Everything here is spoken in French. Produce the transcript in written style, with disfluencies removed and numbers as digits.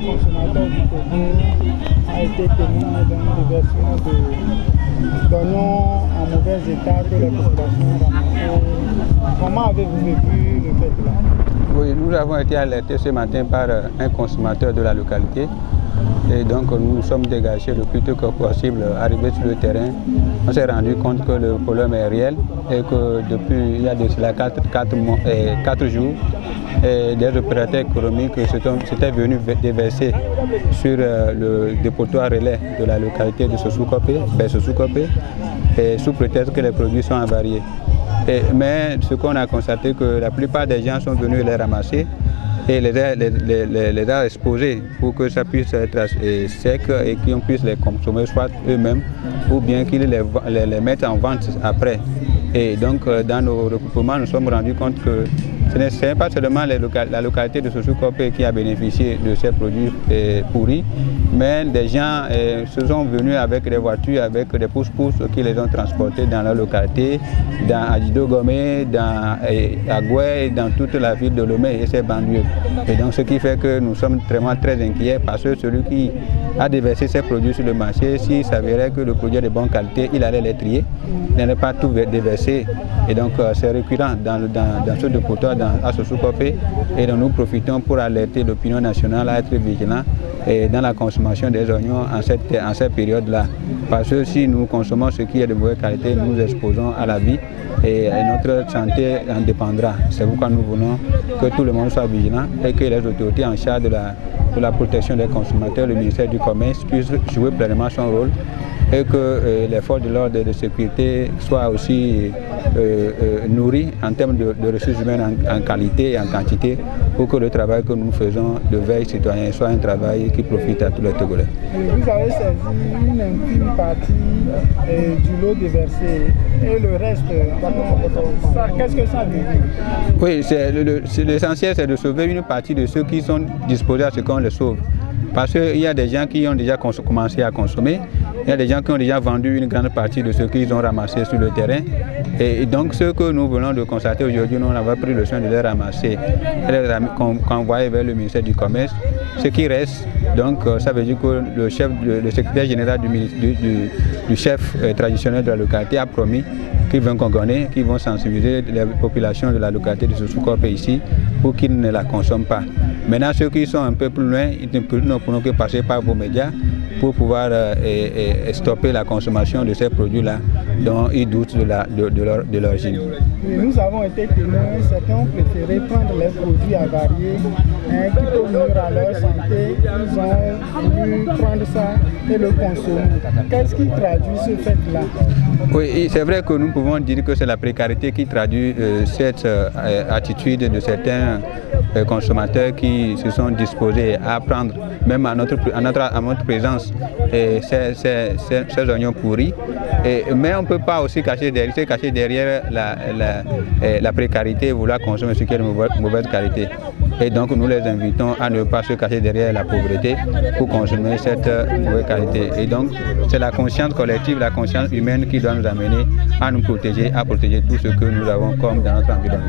consommateurs du Togo a été témoin d'un déversement d'oignons en mauvais état que les populations ont ramassés. Comment avez-vous vécu le fait là? Oui, nous avons été alertés ce matin par un consommateur de la localité. Et donc nous nous sommes dégagés le plus tôt que possible, arrivés sur le terrain. On s'est rendu compte que le problème est réel et que depuis il y a de cela 4 jours, des opérateurs économiques s'étaient venus déverser sur le dépotoir relais de la localité de Sosoukopé, sous prétexte que les produits sont avariés. Mais ce qu'on a constaté, que la plupart des gens sont venus les ramasser et les a exposés pour que ça puisse être sec et qu'on puisse les consommer soit eux-mêmes ou bien qu'ils les mettent en vente après. Et donc dans nos recoupements, nous nous sommes rendus compte que ce n'est pas seulement la localité de Sosoukopé qui a bénéficié de ces produits pourris, mais des gens se sont venus avec des voitures, avec des pousse-pousse qui les ont transportés dans la localité, dans Adjido-Gomé, dans Agoué, dans toute la ville de Lomé et ses banlieues. Et donc ce qui fait que nous sommes vraiment très inquiets parce que celui qui a déversé ces produits sur le marché, s'il s'avérait que le produit est de bonne qualité, il allait les trier, il n'allait pas tout déverser. Et donc c'est récurrent dans ce dépotoir à Sosoukopé, et donc nous profitons pour alerter l'opinion nationale à être vigilant dans la consommation des oignons en cette période-là. Parce que si nous consommons ce qui est de mauvaise qualité, nous nous exposons à la vie et notre santé en dépendra. C'est pourquoi nous voulons que tout le monde soit vigilant et que les autorités en charge de la protection des consommateurs, le ministère du Commerce, puissent jouer pleinement son rôle et que les forces de l'ordre et de sécurité soient aussi nourries en termes de ressources humaines en qualité et en quantité pour que le travail que nous faisons de veille citoyenne soit un travail qui profite à tous les Togolais. Vous avez saisi une infime partie du lot déversé et le reste, qu'est-ce que ça veut dire? Oui, l'essentiel c'est de sauver une partie de ceux qui sont disposés à ce qu'on les sauve. Parce qu'il y a des gens qui ont déjà commencé à consommer, il y a des gens qui ont déjà vendu une grande partie de ce qu'ils ont ramassé sur le terrain. Et donc ce que nous venons de constater aujourd'hui, nous avons pris le soin de les ramasser et les envoyer vers le ministère du Commerce. Ce qui reste, donc ça veut dire que le secrétaire général du chef traditionnel de la localité a promis qu'ils vont congogner, qu'ils vont sensibiliser les populations de la localité de Sosoukopé ici pour qu'ils ne la consomment pas. Maintenant, ceux qui sont un peu plus loin, ils ne pourront que passer par vos médias pour pouvoir stopper la consommation de ces produits-là dont ils doutent de l'origine. Nous avons été témoins, certains ont préféré prendre les produits avariés qui peuvent nuire à leur santé. Ils ont voulu prendre ça et le consommer. Qu'est-ce qui traduit ce fait-là? Oui, c'est vrai que nous pouvons dire que c'est la précarité qui traduit cette attitude de certains consommateurs qui se sont disposés à prendre, même à notre présence, ces oignons pourris. Mais on ne peut pas aussi cacher derrière la précarité et vouloir consommer ce qui est de mauvaise qualité. Et donc nous les invitons à ne pas se cacher derrière la pauvreté pour consommer cette mauvaise qualité. Et donc c'est la conscience collective, la conscience humaine qui doit nous amener à nous protéger, à protéger tout ce que nous avons comme dans notre environnement.